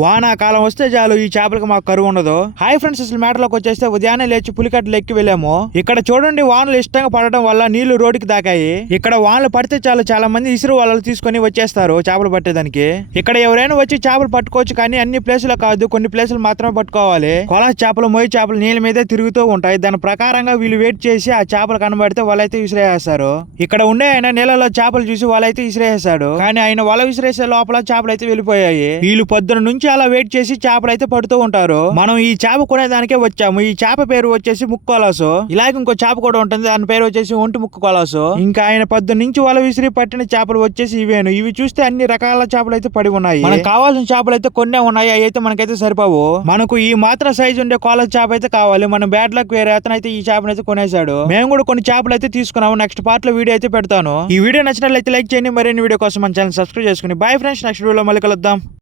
వానాకాలం వస్తే చాలు ఈ చేపలకు మాకు కరువు ఉండదు. హాయ్ ఫ్రెండ్స్ అసలు మ్యాటర్లోకి వచ్చేస్తే ఉదయాన్నే లేచి పులికట్లు ఎక్కి వెళ్ళాము. ఇక్కడ చూడండి వానలు ఇష్టంగా పడటం వల్ల నీళ్ళు రోడ్డుకి దాకాయి ఇక్కడ వానలు పడితే చాలు చాలా మంది ఇసురు వలలు తీసుకొని వచ్చేస్తారు చేపలు పట్టేదానికి. ఇక్కడ ఎవరైనా వచ్చి చేపలు పట్టుకోవచ్చు కానీ అన్ని ప్లేసులు కాదు కొన్ని ప్లేసులు మాత్రమే పట్టుకోవాలి. కొల చేపలు మొయ్యి చేపలు నీళ్ళ మీదే తిరుగుతూ ఉంటాయి. దాని ప్రకారంగా వీళ్ళు వెయిట్ చేసి ఆ చేపలు కనబడితే వాళ్ళైతే విసిరేస్తారు. ఇక్కడ ఉండే ఆయన నీళ్ళలో చేపలు చూసి వాళ్ళైతే విసిరేసాడు కానీ ఆయన వల విసిరేసే లోపల చేపలు అయితే వెళ్ళిపోయాయి. వీళ్ళు పొద్దున నుంచి అలా వెయిట్ చేసి చేపలు అయితే పడుతూ ఉంటారు. మనం ఈ చేప కొనేదానికే వచ్చాము. ఈ చేప పేరు వచ్చేసి ముక్కోలాసు ఇలాగ ఇంకో చేప కూడా ఉంటుంది. దాని పేరు వచ్చేసి ఒంటి ముక్కు కొలాసు. ఇంకా ఆయన పద్దు నుంచి వల విసిరి పట్టిన చేపలు వచ్చేసి ఇవేను. ఇవి చూస్తే అన్ని రకాల చేపలు అయితే పడి ఉన్నాయి. మనకు కావాల్సిన చేపలు అయితే కొన్నే ఉన్నాయి. అవి అయితే మనకైతే సరిపోవు. మనకు ఈ మాత్రం సైజు ఉండే కోల చేప అయితే కావాలి. మన బ్యాడ్ లక్ వేరే అతను అయితే ఈ చేపను అయితే కొనేశాడు. మేము కూడా కొన్ని చేపలు అయితే తీసుకున్నాము. నెక్స్ట్ పార్ట్లో వీడియో అయితే పెడతాను. ఈ వీడియో నచ్చినట్లయితే లైక్ చేయండి. మరిన్ని వీడియో కోసం మన ఛానల్ సబ్స్క్రైబ్ చేసుకుని. బాయ్ ఫ్రెండ్స్ నెక్స్ట్ వీడియోలో మళ్ళీ కలుద్దాం.